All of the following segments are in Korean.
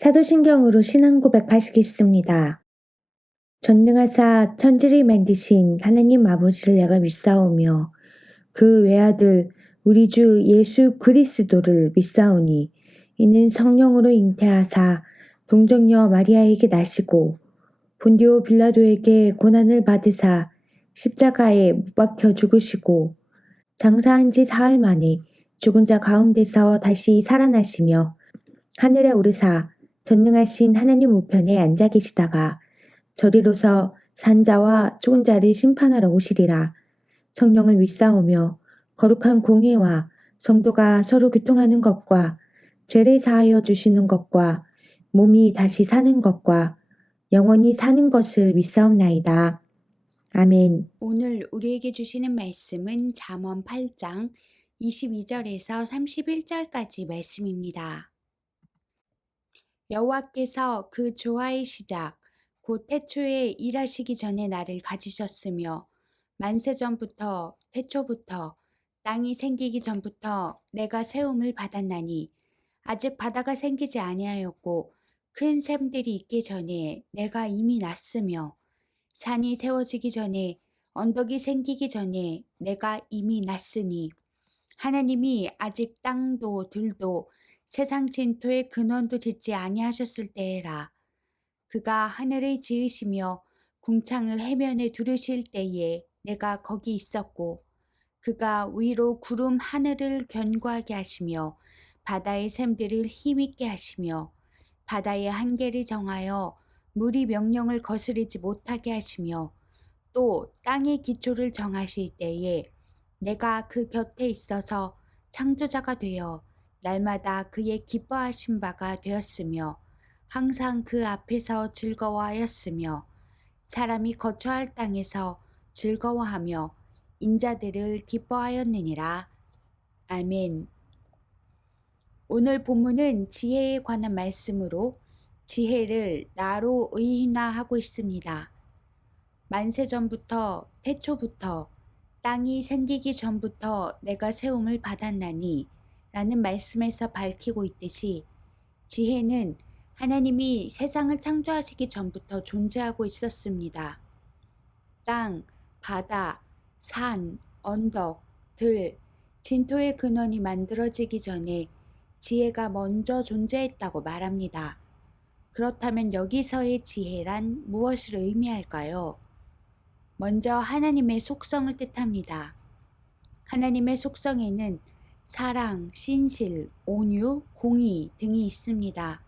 사도신경으로 신앙 고백하시겠습니다. 전능하사 천지를 만드신 하나님 아버지를 내가 믿사오며 그 외아들 우리 주 예수 그리스도를 믿사오니 이는 성령으로 잉태하사 동정녀 마리아에게 나시고 본디오 빌라도에게 고난을 받으사 십자가에 못 박혀 죽으시고 장사한 지 사흘 만에 죽은 자 가운데서 다시 살아나시며 하늘에 오르사 전능하신 하나님 우편에 앉아 계시다가 저리로서 산자와 죽은 자를 심판하러 오시리라. 성령을 믿사오며 거룩한 공회와 성도가 서로 교통하는 것과 죄를 사하여 주시는 것과 몸이 다시 사는 것과 영원히 사는 것을 믿사옵나이다. 아멘. 오늘 우리에게 주시는 말씀은 잠언 8장 22절에서 31절까지 말씀입니다. 여호와께서 그 조화의 시작 곧 태초에 일하시기 전에 나를 가지셨으며 만세전부터 태초부터 땅이 생기기 전부터 내가 세움을 받았나니 아직 바다가 생기지 아니하였고 큰 샘들이 있기 전에 내가 이미 났으며 산이 세워지기 전에 언덕이 생기기 전에 내가 이미 났으니 하나님이 아직 땅도 들도 세상 진토의 근원도 짓지 아니하셨을 때에라. 그가 하늘을 지으시며 궁창을 해면에 두르실 때에 내가 거기 있었고 그가 위로 구름 하늘을 견고하게 하시며 바다의 샘들을 힘있게 하시며 바다의 한계를 정하여 물이 명령을 거스르지 못하게 하시며 또 땅의 기초를 정하실 때에 내가 그 곁에 있어서 창조자가 되어 날마다 그의 기뻐하신 바가 되었으며 항상 그 앞에서 즐거워하였으며 사람이 거처할 땅에서 즐거워하며 인자들을 기뻐하였느니라. 아멘. 오늘 본문은 지혜에 관한 말씀으로 지혜를 나로 의인화하고 있습니다. 만세전부터 태초부터 땅이 생기기 전부터 내가 세움을 받았나니 라는 말씀에서 밝히고 있듯이 지혜는 하나님이 세상을 창조하시기 전부터 존재하고 있었습니다. 땅, 바다, 산, 언덕, 들, 진토의 근원이 만들어지기 전에 지혜가 먼저 존재했다고 말합니다. 그렇다면 여기서의 지혜란 무엇을 의미할까요? 먼저 하나님의 속성을 뜻합니다. 하나님의 속성에는 사랑, 신실, 온유, 공의 등이 있습니다.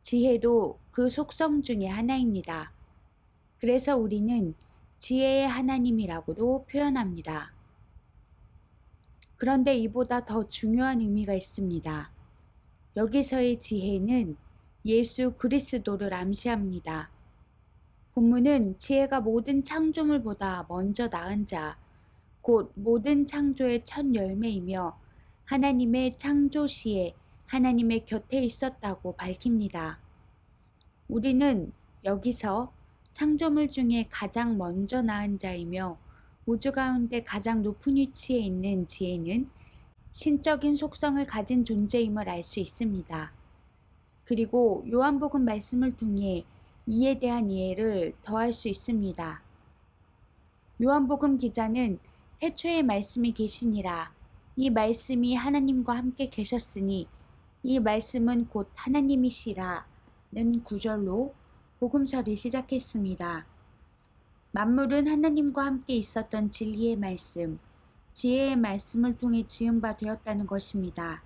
지혜도 그 속성 중에 하나입니다. 그래서 우리는 지혜의 하나님이라고도 표현합니다. 그런데 이보다 더 중요한 의미가 있습니다. 여기서의 지혜는 예수 그리스도를 암시합니다. 본문은 지혜가 모든 창조물보다 먼저 낳은 자, 곧 모든 창조의 첫 열매이며 하나님의 창조 시에 하나님의 곁에 있었다고 밝힙니다. 우리는 여기서 창조물 중에 가장 먼저 낳은 자이며 우주 가운데 가장 높은 위치에 있는 지혜는 신적인 속성을 가진 존재임을 알 수 있습니다. 그리고 요한복음 말씀을 통해 이에 대한 이해를 더할 수 있습니다. 요한복음 기자는 태초에 말씀이 계시니라. 이 말씀이 하나님과 함께 계셨으니 이 말씀은 곧 하나님이시라는 구절로 복음서를 시작했습니다. 만물은 하나님과 함께 있었던 진리의 말씀, 지혜의 말씀을 통해 지은 바 되었다는 것입니다.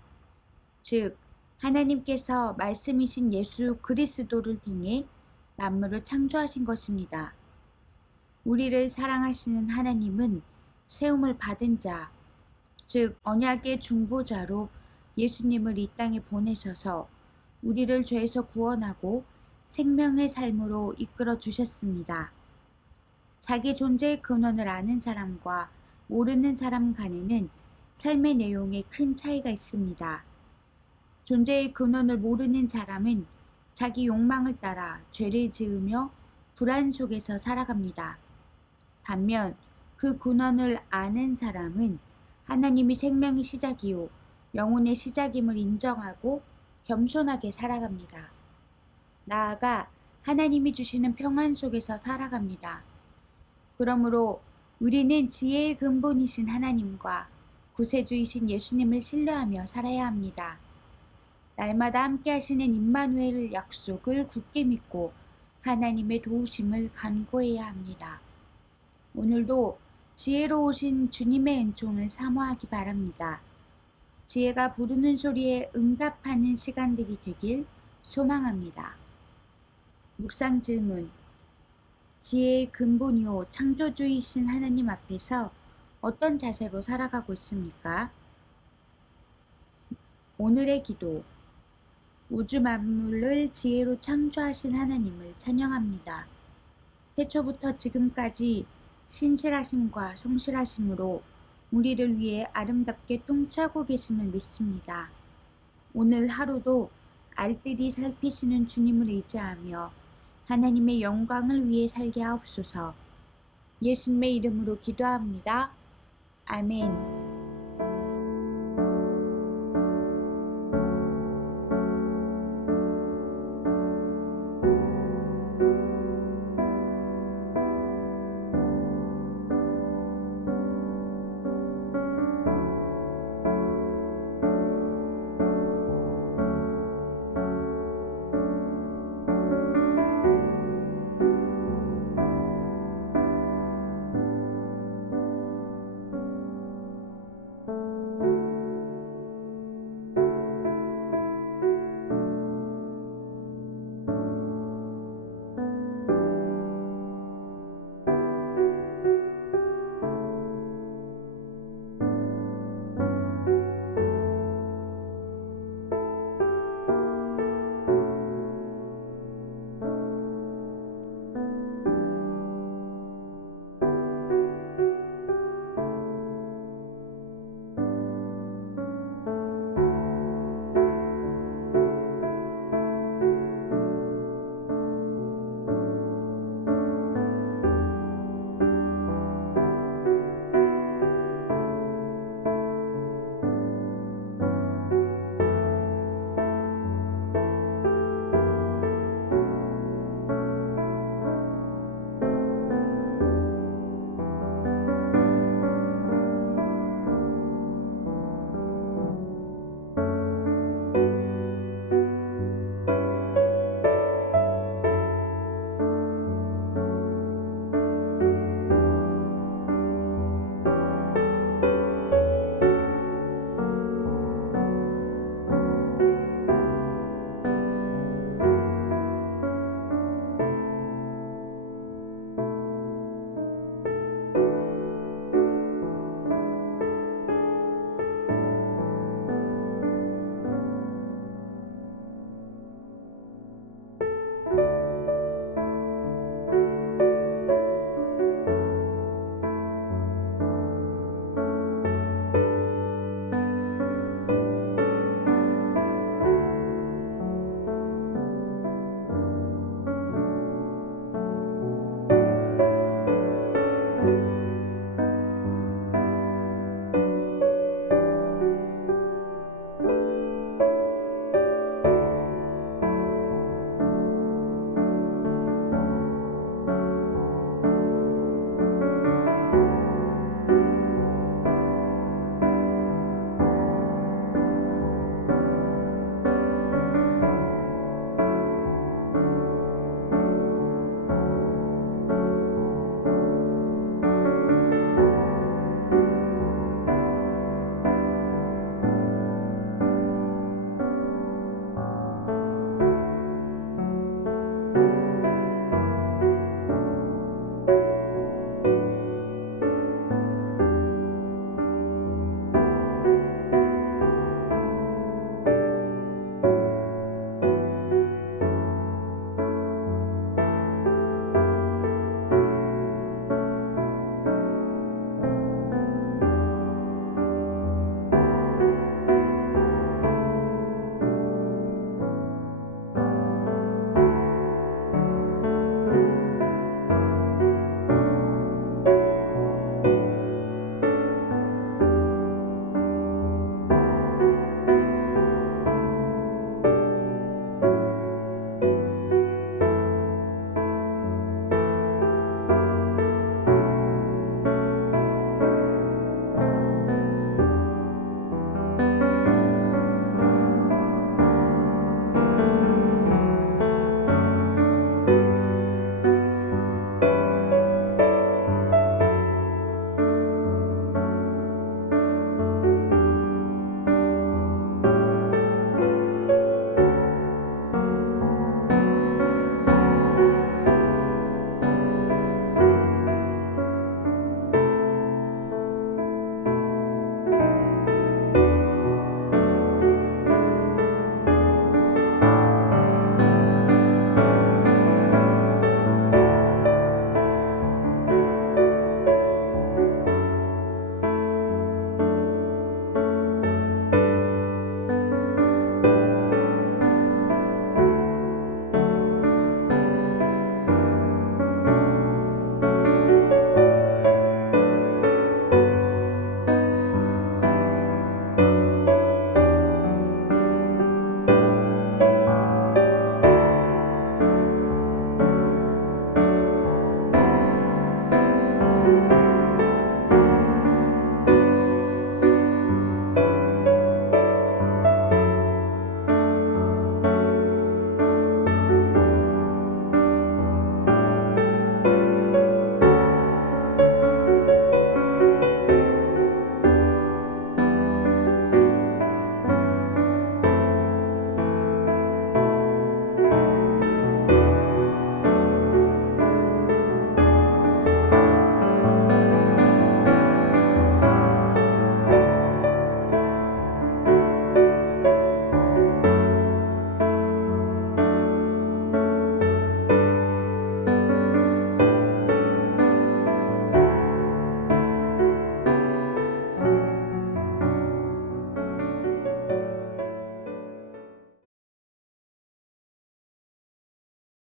즉, 하나님께서 말씀이신 예수 그리스도를 통해 만물을 창조하신 것입니다. 우리를 사랑하시는 하나님은 세움을 받은 자, 즉 언약의 중보자로 예수님을 이 땅에 보내셔서 우리를 죄에서 구원하고 생명의 삶으로 이끌어 주셨습니다. 자기 존재의 근원을 아는 사람과 모르는 사람 간에는 삶의 내용에 큰 차이가 있습니다. 존재의 근원을 모르는 사람은 자기 욕망을 따라 죄를 지으며 불안 속에서 살아갑니다. 반면 그 근원을 아는 사람은 하나님이 생명의 시작이요 영혼의 시작임을 인정하고 겸손하게 살아갑니다. 나아가 하나님이 주시는 평안 속에서 살아갑니다. 그러므로 우리는 지혜의 근본이신 하나님과 구세주이신 예수님을 신뢰하며 살아야 합니다. 날마다 함께 하시는 임마누엘 약속을 굳게 믿고 하나님의 도우심을 간구해야 합니다. 오늘도 지혜로우신 주님의 은총을 사모하기 바랍니다. 지혜가 부르는 소리에 응답하는 시간들이 되길 소망합니다. 묵상 질문. 지혜의 근본이요 창조주이신 하나님 앞에서 어떤 자세로 살아가고 있습니까? 오늘의 기도. 우주 만물을 지혜로 창조하신 하나님을 찬양합니다. 태초부터 지금까지 신실하심과 성실하심으로 우리를 위해 아름답게 통치하고 계심을 믿습니다. 오늘 하루도 알뜰히 살피시는 주님을 의지하며 하나님의 영광을 위해 살게 하옵소서. 예수님의 이름으로 기도합니다. 아멘.